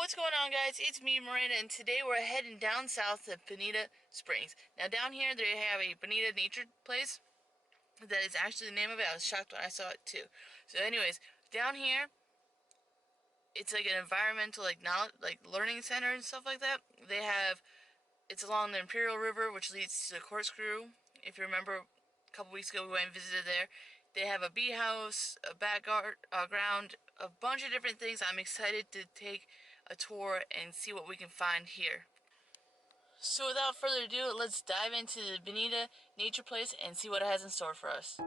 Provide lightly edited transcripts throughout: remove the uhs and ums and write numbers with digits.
what's going on, guys? It's me, Miranda, and today we're heading down south to Bonita Springs. Now, down here they have a Bonita Nature Place. That is actually the name of it. I was shocked when I saw it too. So, anyways, down here, it's like an environmental, knowledge, learning center and stuff like that. It's along the Imperil River, which leads to the Corkscrew. If you remember, a couple weeks ago we went and visited there. They have a bee house, a ground, a bunch of different things. I'm excited to take a tour and see what we can find here. So without further ado, let's dive into the Bonita Nature Place and see what it has in store for us.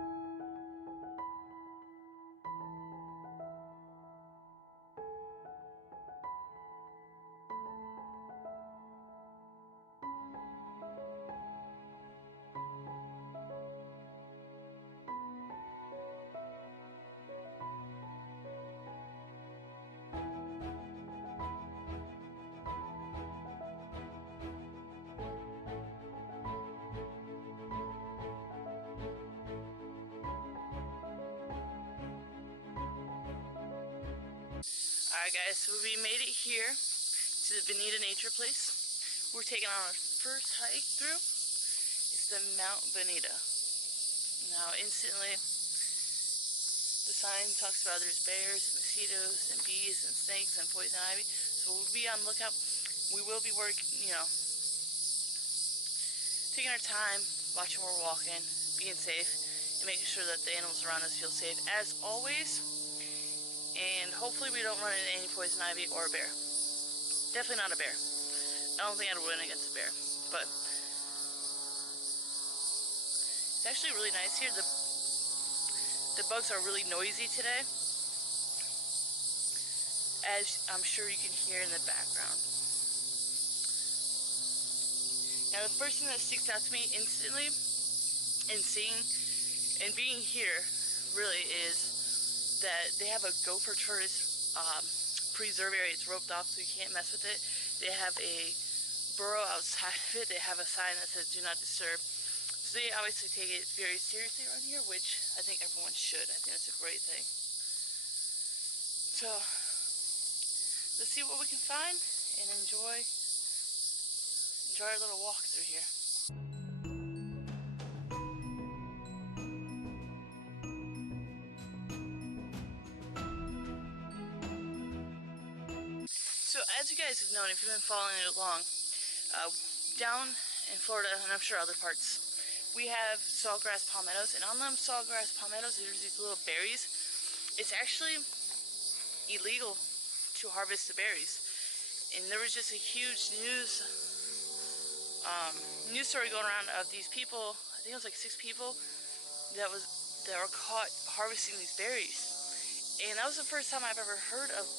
Alright guys, so we made it here to the Bonita Nature Place. We're taking on our first hike through. It's the Mount Bonita. Now instantly, the sign talks about there's bears and mosquitoes and bees and snakes and poison ivy. So we'll be on the lookout. We will be working, taking our time, watching where we're walking, being safe, and making sure that the animals around us feel safe as always. And hopefully we don't run into any poison ivy or a bear. Definitely not a bear. I don't think I'd win against a bear. But it's actually really nice here. The bugs are really noisy today, as I'm sure you can hear in the background. Now the first thing that sticks out to me instantly in seeing and being here really is that they have a gopher tortoise preserve area. It's roped off so you can't mess with it. They have a burrow outside of it. They have a sign that says do not disturb. So they obviously take it very seriously around here, which I think everyone should. I think that's a great thing. So let's see what we can find and enjoy our little walk through here. So as you guys have known, if you've been following it along, down in Florida, and I'm sure other parts, we have sawgrass palmettos, and on them sawgrass palmettos there's these little berries. It's actually illegal to harvest the berries. And there was just a huge news story going around of these people, I think it was like 6 people, that were caught harvesting these berries. And that was the first time I've ever heard of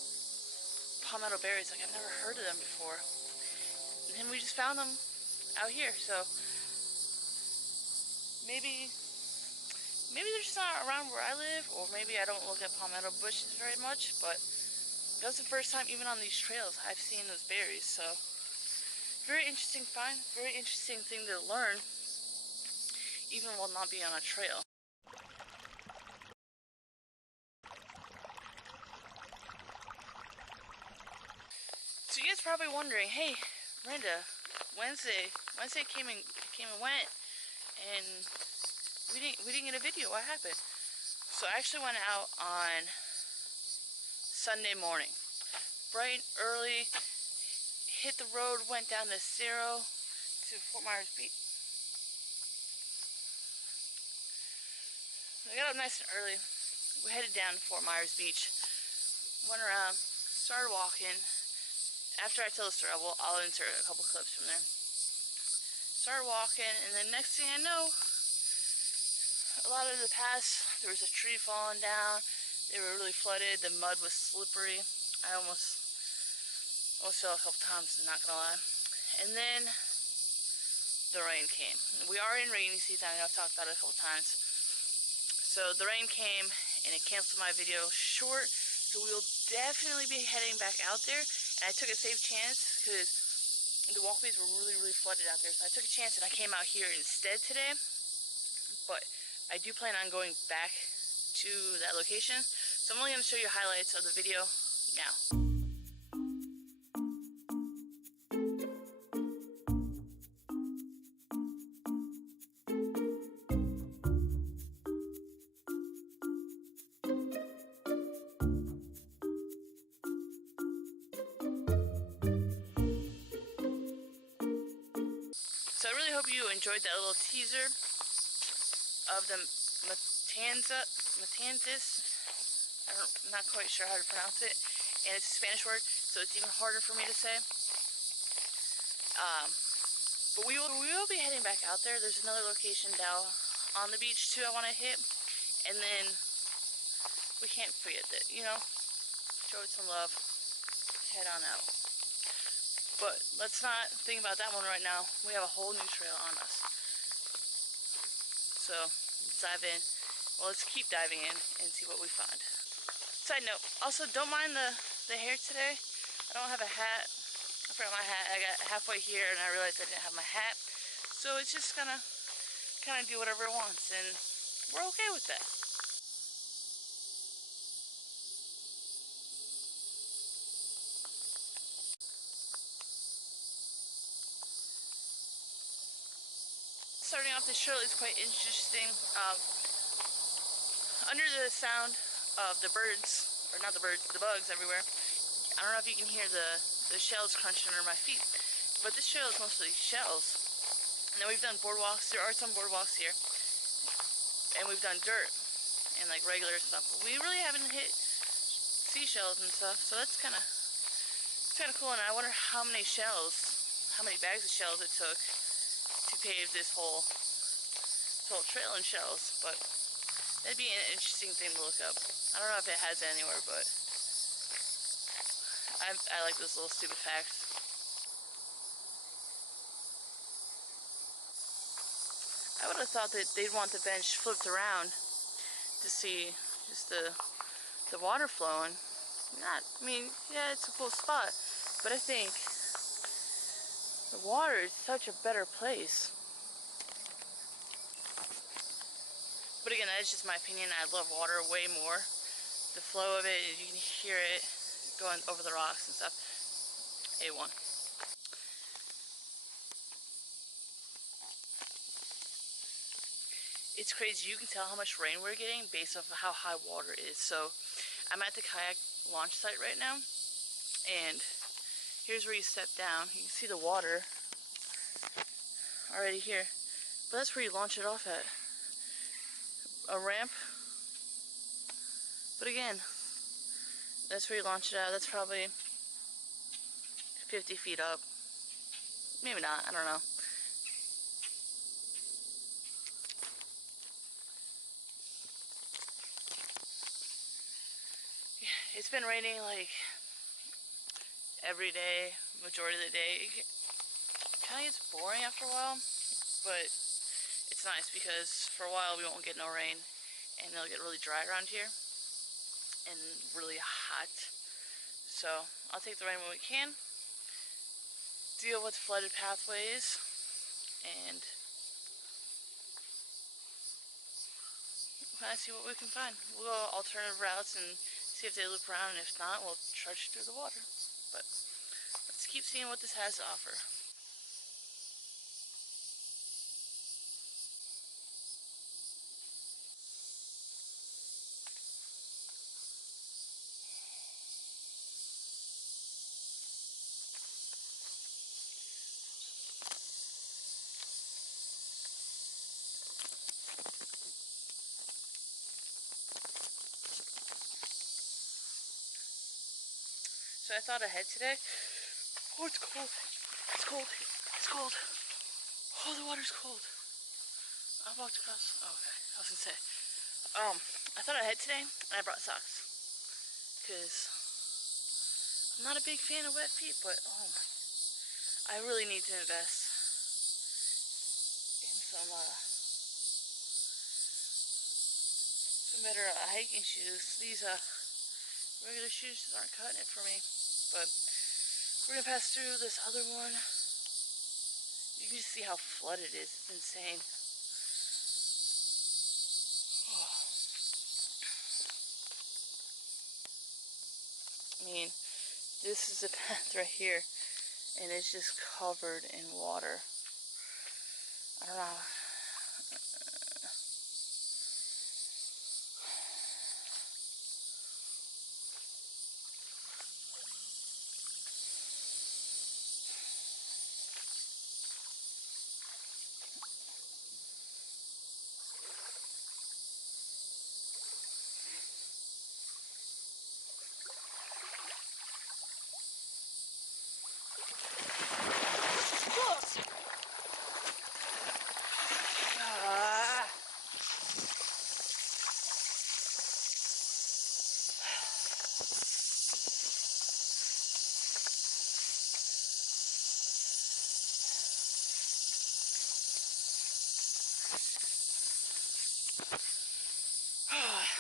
palmetto berries. I've never heard of them before. And we just found them out here, so maybe they're just not around where I live, or maybe I don't look at palmetto bushes very much, but that was the first time even on these trails I've seen those berries. So very interesting find, very interesting thing to learn, even while not being on a trail. So you guys are probably wondering, hey, Miranda, Wednesday came and went, and we didn't get a video. What happened? So I actually went out on Sunday morning, bright and early, hit the road, went down to Cerro to Fort Myers Beach. I got up nice and early. We headed down to Fort Myers Beach, went around, started walking. After I tell the story, I'll insert a couple clips from there. Started walking, and then next thing I know, a lot of the paths, there was a tree falling down. They were really flooded. The mud was slippery. I almost fell a couple times, I'm not gonna lie. And then the rain came. We are in rainy season. I know I've talked about it a couple times. So the rain came, and it canceled my video short. So we will definitely be heading back out there. And I took a safe chance because the walkways were really flooded out there. So I took a chance and I came out here instead today. But I do plan on going back to that location. So I'm only going to show you highlights of the video now. So I really hope you enjoyed that little teaser of the matanzas. I'm not quite sure how to pronounce it, and it's a Spanish word, so it's even harder for me to say. But we will be heading back out there. There's another location down on the beach too I want to hit, and then we can't forget that, you know, show it some love, head on out. But let's not think about that one right now. We have a whole new trail on us. So let's dive in. Well, let's keep diving in and see what we find. Side note, also don't mind the hair today. I don't have a hat. I forgot my hat. I got halfway here and I realized I didn't have my hat. So it's just gonna kind of do whatever it wants, and we're okay with that. Starting off this trail is quite interesting. Under the sound of the birds, or not the birds, the bugs everywhere. I don't know if you can hear the shells crunching under my feet, but this trail is mostly shells. And then we've done boardwalks. There are some boardwalks here, and we've done dirt and like regular stuff. But we really haven't hit seashells and stuff, so that's kind of cool. And I wonder how many bags of shells it took to pave this whole trail in shells. But that'd be an interesting thing to look up. I don't know if it has it anywhere, but I like those little stupid facts. I would have thought that they'd want the bench flipped around to see just the water flowing. I mean, yeah, it's a cool spot, but I think the water is such a better place. But again, that's just my opinion. I love water way more. The flow of it, you can hear it going over the rocks and stuff. A1. It's crazy. You can tell how much rain we're getting based off of how high water is. So I'm at the kayak launch site right now, and here's where you step down. You can see the water already here, but that's where you launch it off at. A ramp. But again, that's where you launch it out. That's probably 50 feet up. Maybe not, I don't know. It's been raining like every day, majority of the day. It kind of gets boring after a while, but it's nice because for a while we won't get no rain, and it'll get really dry around here and really hot. So I'll take the rain when we can, deal with flooded pathways, and kind of see what we can find. We'll go alternative routes and see if they loop around, and if not, we'll trudge through the water. But let's keep seeing what this has to offer. So I thought ahead today. Oh, it's cold. It's cold. It's cold. Oh, the water's cold. I walked across. Oh, okay. I was gonna say. I thought ahead today, and I brought socks. Because I'm not a big fan of wet feet, but oh my. I really need to invest in some better hiking shoes. These regular shoes just aren't cutting it for me. But we're gonna pass through this other one. You can just see how flooded it is. It's insane. Oh. I mean, this is the path right here, and it's just covered in water. I don't know.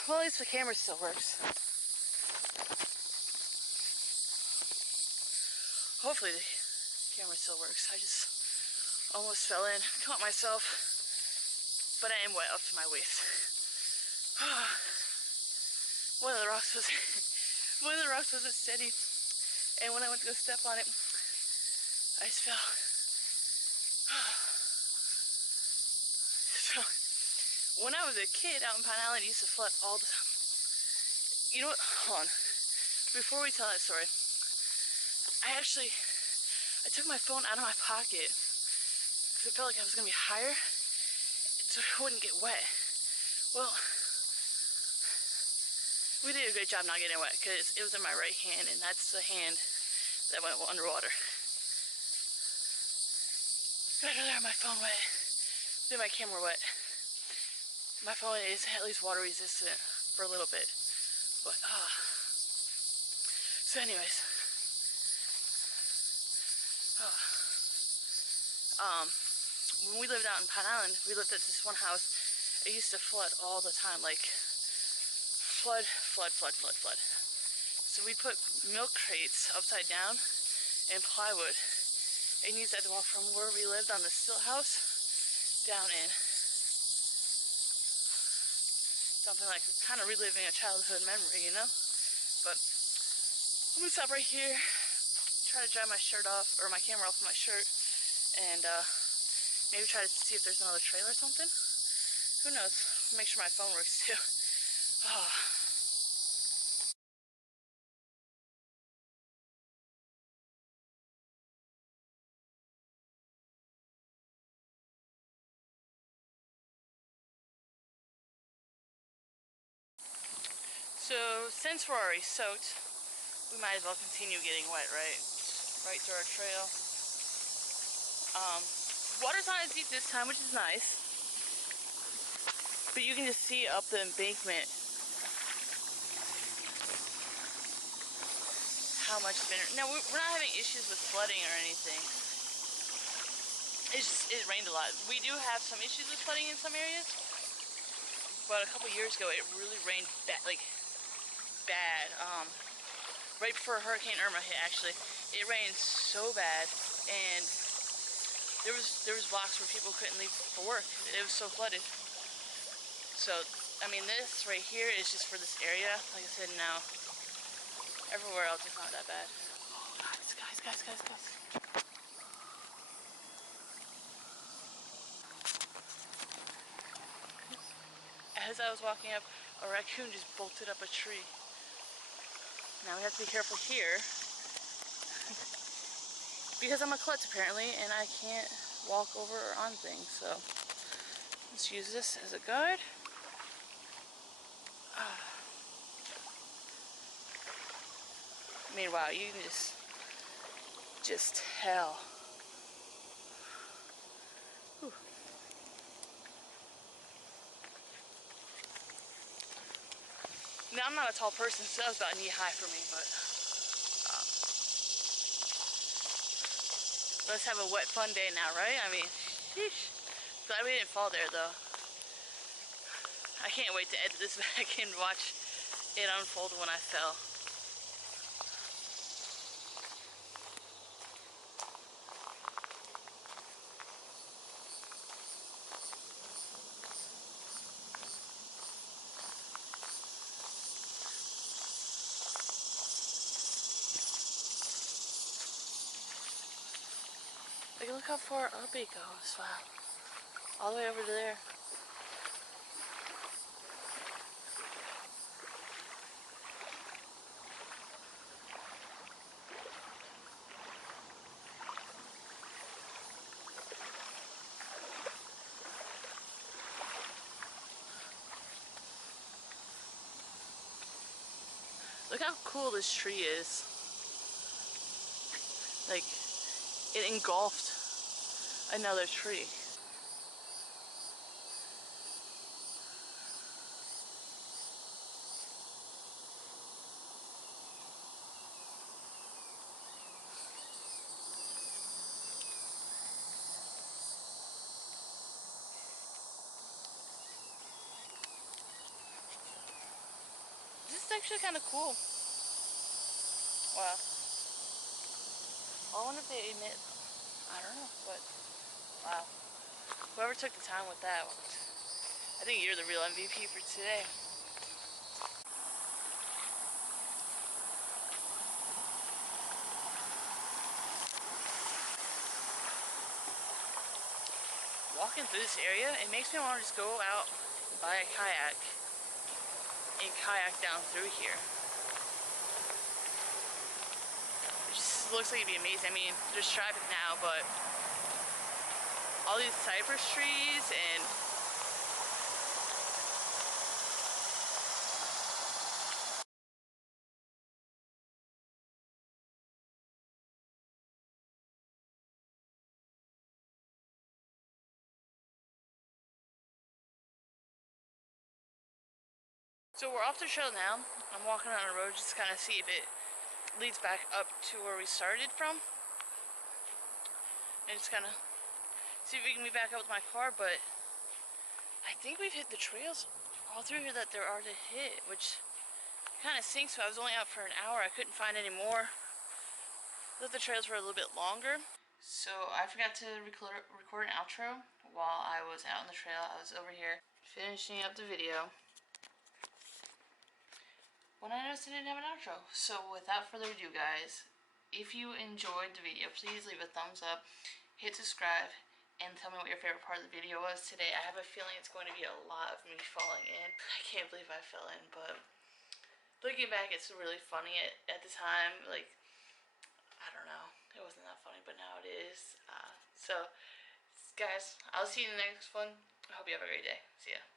Well, at least the camera still works. Hopefully the camera still works. I just almost fell in, caught myself, but I am wet up to my waist. One of the rocks wasn't steady, and when I went to go step on it, I just fell. So, when I was a kid out in Pine Island, it used to flood all the time. You know what? Hold on. Before we tell that story, I took my phone out of my pocket because I felt like I was going to be higher so it wouldn't get wet. Well, we did a great job not getting wet because it was in my right hand, and that's the hand that went underwater. I'd rather have my phone wet than my camera wet. My phone is at least water resistant for a little bit, but so anyways, when we lived out in Pine Island, we lived at this one house. It used to flood all the time, like flood. So we put milk crates upside down and plywood and used that to walk from where we lived on the stilt house down in. Something like kind of reliving a childhood memory, you know? But I'm gonna stop right here, try to dry my shirt off, or my camera off of my shirt, and maybe try to see if there's another trail or something. Who knows? Make sure my phone works too. So since we're already soaked, we might as well continue getting wet, right? Right through our trail. Water's not as deep this time, which is nice. But you can just see up the embankment how much it's been. Now, we're not having issues with flooding or anything. It rained a lot. We do have some issues with flooding in some areas, but a couple years ago it really rained bad. Right before Hurricane Irma hit, actually, it rained so bad, and there was blocks where people couldn't leave for work. It was so flooded. So, I mean, this right here is just for this area. Like I said, now everywhere else it's not that bad. Oh, guys. As I was walking up, a raccoon just bolted up a tree. Now we have to be careful here because I'm a klutz apparently, and I can't walk over or on things. So let's use this as a guide. I mean, wow, you can just tell. Whew. Now, I'm not a tall person, so that was about knee high for me, but let's have a wet fun day now, right? I mean, sheesh. Glad we didn't fall there, though. I can't wait to edit this back and watch it unfold when I fell. Like, look how far up it goes. Wow. All the way over to there. Look how cool this tree is. Like, it engulfed another tree. actually kind of cool. Wow. Well, I wonder if they emit. I don't know, but wow. Whoever took the time with that, I think you're the real MVP for today. Walking through this area, it makes me want to just go out, buy a kayak, and kayak down through here. It just looks like it'd be amazing. I mean, there's traffic now, but all these cypress trees and so we're off the trail now. I'm walking on a road just to kind of see if it leads back up to where we started from. And just kind of see if we can be back up with my car, but I think we've hit the trails all through here that there are to hit, which kind of sinks. So I was only out for an hour. I couldn't find any more. I thought the trails were a little bit longer. So I forgot to record an outro while I was out on the trail. I was over here finishing up the video when I noticed I didn't have an outro. So without further ado, guys, if you enjoyed the video, please leave a thumbs up, hit subscribe, and tell me what your favorite part of the video was today. I have a feeling it's going to be a lot of me falling in. I can't believe I fell in, but looking back, it's really funny at the time. Like, I don't know, it wasn't that funny, but now it is. So, guys, I'll see you in the next one. I hope you have a great day. See ya.